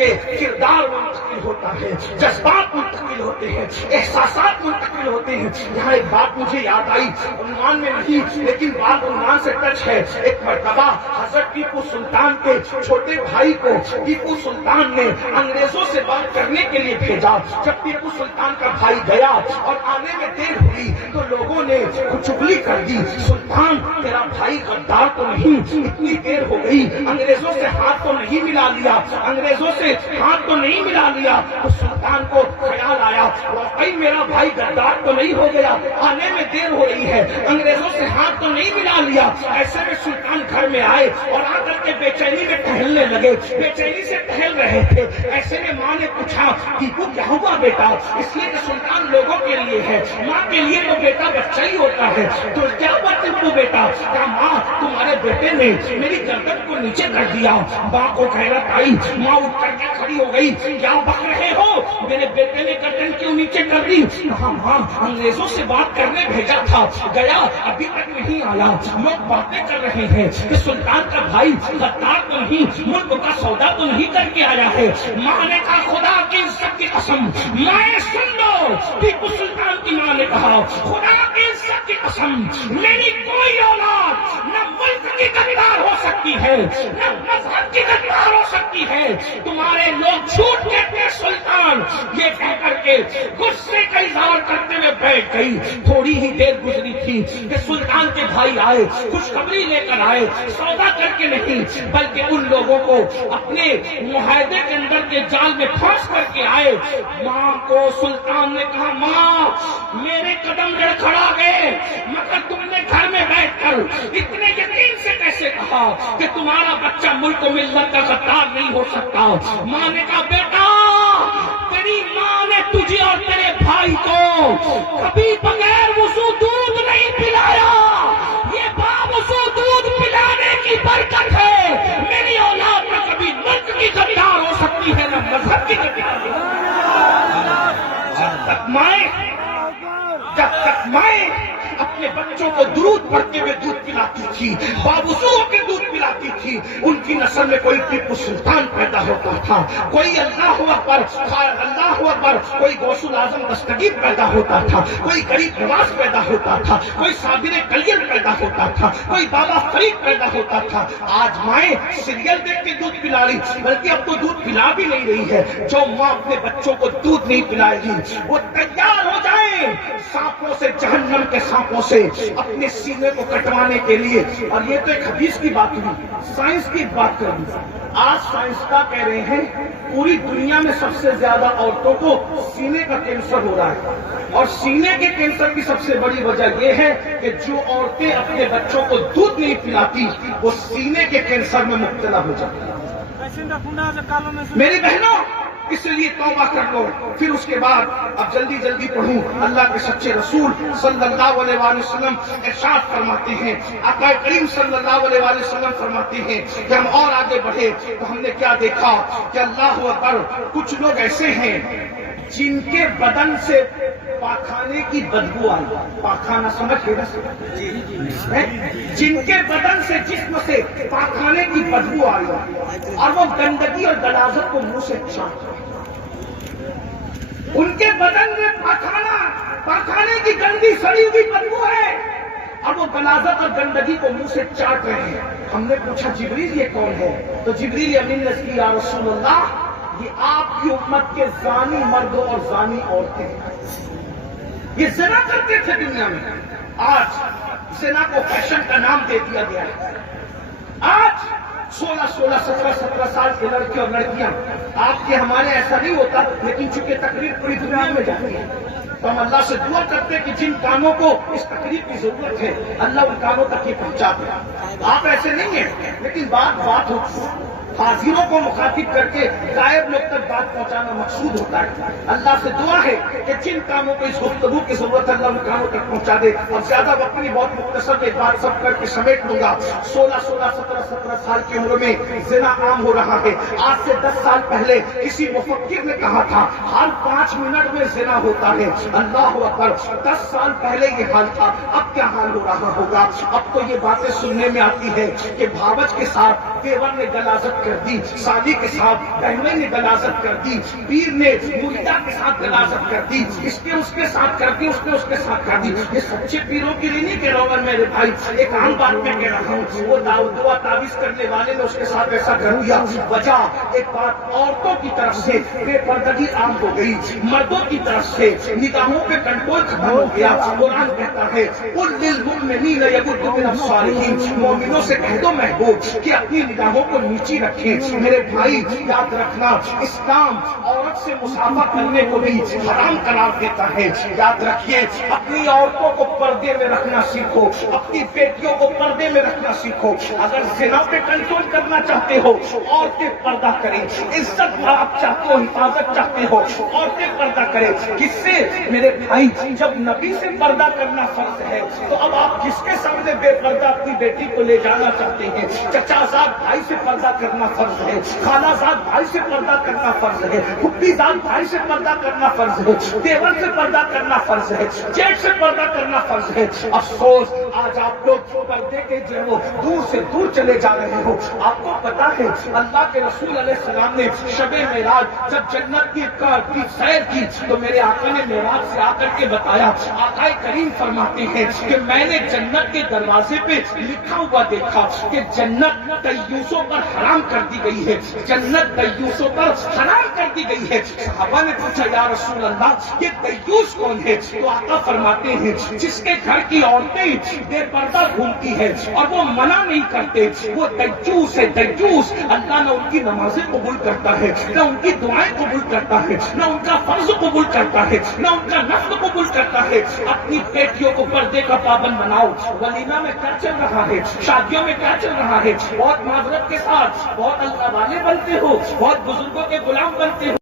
کے کردار منتقل ہوتا ہے، جذبات منتقل ہوتے ہیں، احساسات منتقل ہوتے ہیں۔ یہاں ایک بات مجھے یاد آئی، عنوان میں نہیں لیکن بات عنوان سے ٹچ ہے۔ ایک مرتبہ حضرت ٹیپو سلطان کے چھوٹے بھائی کو ٹیپو سلطان نے انگریزوں سے بات کرنے کے لیے بھیجا۔ جب ٹیپو سلطان کا بھائی گیا اور آنے میں دیر ہوئی تو لوگوں نے چغلی کر دی، سلطان تیرا بھائی غدار تو نہیں، اتنی دیر ہو گئی انگریزوں سے ہاتھ تو نہیں ملا لیا، انگریزوں سے ہاتھ تو نہیں ملا لیا۔ تو سلطان کو خیال آیا واقعی میرا بھائی غدار تو نہیں ہو گیا، آنے میں دیر ہو رہی ہے، انگریزوں سے ہاتھ تو نہیں ملا لیا۔ ایسے میں سلطان گھر میں آئے اور آ کر کے بے چینی میں ٹہلنے لگے، بے چینی سے ٹہل رہے تھے۔ ایسے میں ماں نے پوچھا ٹیپو کیا ہوا بیٹا؟ اس لیے کہ سلطان لوگوں کے لیے ہے، ماں کے لیے تو بیٹا بچہ ہی ہوتا ہے۔ تو کیا بات ٹیپو بیٹا؟ کہا ماں تمہارے بیٹے نے میری گردن کو نیچے کر دیا۔ ماں کو حیرت آئی، ماں اٹھ کر کے کھڑی ہو گئی، کیا بک رہے ہو؟ میرے بیٹے نے گردن کیوں نیچے کر دی؟ کہا ماں انگریزوں سے بات کرنے بھیجا تھا، گیا ابھی تک نہیں آیا، لوگ باتیں کر رہے ہیں کہ سلطان کا بھائی غدار تو نہیں، ملک کا سودا تو نہیں کر کے آیا ہے۔ ماں نے کہا خدا کی عزت کی قسم میں سن لو، ٹیپو سلطان کی ماں نے کہا خدا کی عزت کی قسم میری کوئی اولاد نہ ملک کی غدار ہو سکتی ہے نہ مذہب کی غدار ہو سکتی ہے۔ تمہارے لوگ جھوٹ کہتے ہیں سلطان، یہ کہہ کر کے غصے کا اظہار کرتے ہوئے بیٹھ گئی۔ تھوڑی ہی دیر گزری تھی کہ سلطان کے بھائی آئے، خوشخبری لے کر آئے، سودا کر کے نہیں بلکہ ان لوگوں کو اپنے معاہدے کے اندر کے جال میں پھانس کر کے آئے۔ ماں کو سلطان نے کہا ماں میرے قدم لڑکھڑا گئے، مگر تم نے گھر میں بیٹھ کر اتنے یقین سے کیسے کہا کہ تمہارا بچہ ملک و ملت کا غدار نہیں ہو سکتا؟ ماں نے کہا بیٹا تیری ماں نے تجھے اور تیرے بھائی کو کبھی بغیر وضو دودھ نہیں پلایا، یہ باوضو دودھ پلانے کی برکت ہے۔ میری اولاد نہ کبھی ملک کی غدار ہو سکتی ہے نہ مذہب کی غدار ہو سکتی ہے۔ جب تک مائیں اپنے بچوں کو درود پڑھتے ہوئے دودھ پلاتی تھی، باوضو کے دودھ پلاتی تھی، ان کی نسل میں کوئی ٹیپو سلطان پیدا ہوتا تھا، کوئی اللہ اکبر، کوئی غوث الاعظم دستگیر پیدا ہوتا تھا، کوئی غریب نواز پیدا ہوتا تھا، کوئی صابر کلیر پیدا ہوتا تھا، کوئی بابا فرید پیدا ہوتا تھا۔ آج مائیں سیریل دیکھ کے دودھ پلا رہی، بلکہ اب تو دودھ پلا بھی نہیں رہی ہے۔ جو ماں اپنے بچوں کو دودھ نہیں پلائے گی وہ تیار ہو جائے سانپوں سے، جہنم کے سانپوں سے اپنے سینے کو کٹوانے کے لیے۔ اور یہ تو ایک حدیث کی بات ہوئی، سائنس کی بات کروں۔ آج سائنسداں کہہ رہے ہیں پوری دنیا میں سب سے زیادہ عورتوں کو سینے کا کینسر ہو رہا ہے، اور سینے کے کینسر کی سب سے بڑی وجہ یہ ہے کہ جو عورتیں اپنے بچوں کو دودھ نہیں پلاتی وہ سینے کے کینسر میں مبتلا ہو جاتی ہیں۔ میری بہنوں اس لیے توبہ کر لو۔ پھر اس کے بعد اب جلدی جلدی پڑھوں، اللہ کے سچے رسول صلی اللہ علیہ وآلہ وسلم ارشاد فرماتے ہیں، آقا کریم صلی اللہ علیہ وآلہ وسلم فرماتے ہیں کہ ہم اور آگے بڑھے تو ہم نے کیا دیکھا کہ اللہ اکبر، کچھ لوگ ایسے ہیں جن کے بدن سے پاخانے کی بدبو آئی، پاخانہ سمجھ گئے نا، جن کے بدن سے، جسم سے پاخانے کی بدبو آئی اور وہ گندگی اور غلاظت کو منہ سے چاٹتے، ان کے بدن میں پاخانے کی گندی سڑی ہوئی بدبو ہے اور وہ غلاظت اور گندگی کو منہ سے چاٹ رہے ہیں۔ ہم نے پوچھا جبریل یہ کون ہے؟ تو جبریل امین نے کہا یا رسول اللہ یہ آپ کی امت کے زانی مرد اور زانی عورتیں ہیں، یہ زنا کرتے تھے دنیا میں۔ آج زنا کو فیشن کا نام دے دیا گیا ہے۔ آج 16 17 سال کے لڑکے اور لڑکیاں، آپ کے ہمارے ایسا نہیں ہوتا لیکن چونکہ تقریر پوری دنیا میں جاتی ہے تو ہم اللہ سے دعا کرتے ہیں کہ جن کانوں کو اس تقریر کی ضرورت ہے اللہ ان کانوں تک یہ پہنچا دے۔ آپ ایسے نہیں ہیں لیکن بات ہوتی ہے، حاضروں کو مخاطب کر کے غائب لوگ تک بات پہنچانا مقصود ہوتا ہے۔ اللہ سے دعا ہے کہ جن کاموں کو اس گفتگو کی ضرورت ہے اللہ ان کاموں تک پہنچا دے۔ اور زیادہ وقت نہیں، بہت مختصر ایک بات سب کر کے سمیٹ لوں گا۔ 16 17 سال کی عمر میں زنا عام ہو رہا ہے۔ آج سے 10 سال پہلے کسی مفکر نے کہا تھا ہر 5 منٹ میں زنا ہوتا ہے۔ اللہ اکبر، 10 سال پہلے یہ حال تھا، اب کیا حال ہو رہا ہوگا؟ اب تو یہ باتیں سننے میں آتی ہے کہ بھاوچ کے ساتھ دیور نے غلاظت غلاظت کر دی، سالی کے ساتھ بہنوئی نے غلاظت کر دی، پیر نے مریدہ کے ساتھ غلاظت کر دی، اس نے اس کے ساتھ کر دی، اس نے اس کے ساتھ کر دی. یہ سچے پیروں کے لیے نہیں کہہ رہا ہوں میرے بھائی، ایک عام بات میں کہہ رہا ہوں. وہ دعا تعویذ کرنے والے نے اس کے ساتھ ایسا کر دیا. وجہ ایک بات، عورتوں کی طرف سے بے پردگی عام ہو گئی، مردوں کی طرف سے نگاہوں پہ کنٹرول ختم ہو گیا. قرآن کہتا ہے قل للمؤمنین یغضوا من ابصارہم، مومنوں سے کہہ دو محبوب کہ اپنی نگاہوں کو نیچی رکھیں. میرے بھائی یاد رکھنا، اسلام عورت سے مصافحہ کرنے کو بھی حرام قرار دیتا ہے. یاد رکھیے، اپنی عورتوں کو پردے میں رکھنا سیکھو، اپنی بیٹیوں کو پردے میں رکھنا سیکھو. اگر زنا پہ کنٹرول کرنا چاہتے ہو، عورتیں پردہ کریں. عزت آپ چاہتے ہو، حفاظت چاہتے ہو، عورتیں پردہ کریں. کس سے میرے بھائی؟ جب نبی سے پردہ کرنا فرض ہے تو اب آپ کس کے سامنے بے پردہ اپنی بیٹی کو لے جانا چاہتے ہیں؟ چچا زاد بھائی سے پردہ کرنا فرض ہے، خالہ زاد بھائی سے پردہ کرنا فرض ہے، پھپھی زاد بھائی سے پردہ کرنا فرض ہے، دیور سے پردہ کرنا فرض ہے، جیٹ سے پردہ کرنا فرض ہے. افسوس آج آپ لوگ پردے کے جو ہے وہ دور سے دور چلے جا رہے ہو. آپ کو پتا ہے اللہ کے رسول علیہ السلام نے شب معراج جب جنت کی سیر کی تو میرے آقا نے معراج سے آ کر کے بتایا، آقا کریم فرماتے ہیں کہ میں نے جنت کے دروازے پہ لکھا ہوا دیکھا کہ جنت دیوسوں پر حرام کر دی گئی ہے، جنت دیوسوں پر حرام کر دی گئی ہے. صحابہ نے پوچھا یا رسول اللہ یہ دیوس کون ہے؟ تو آقا فرماتے ہیں جس کے گھر کی عورتیں بے پردہ گھومتی ہے اور وہ منع نہیں کرتے، وہ دیوس ہے. دیوس اللہ نہ ان کی نمازیں قبول کرتا ہے، نہ ان کی دعائیں قبول کرتا ہے، نہ ان کا فرض قبول کرتا ہے، نہ ان کا نفل قبول کرتا ہے. اپنی بیٹیوں کو پردے کا پابند بناؤ. ولیمہ میں کیا چل رہا ہے، شادیوں میں کیا چل رہا ہے؟ بہت معذرت کے ساتھ بہت اللہ والے بنتے ہو، بہت بزرگوں کے غلام بنتے ہو.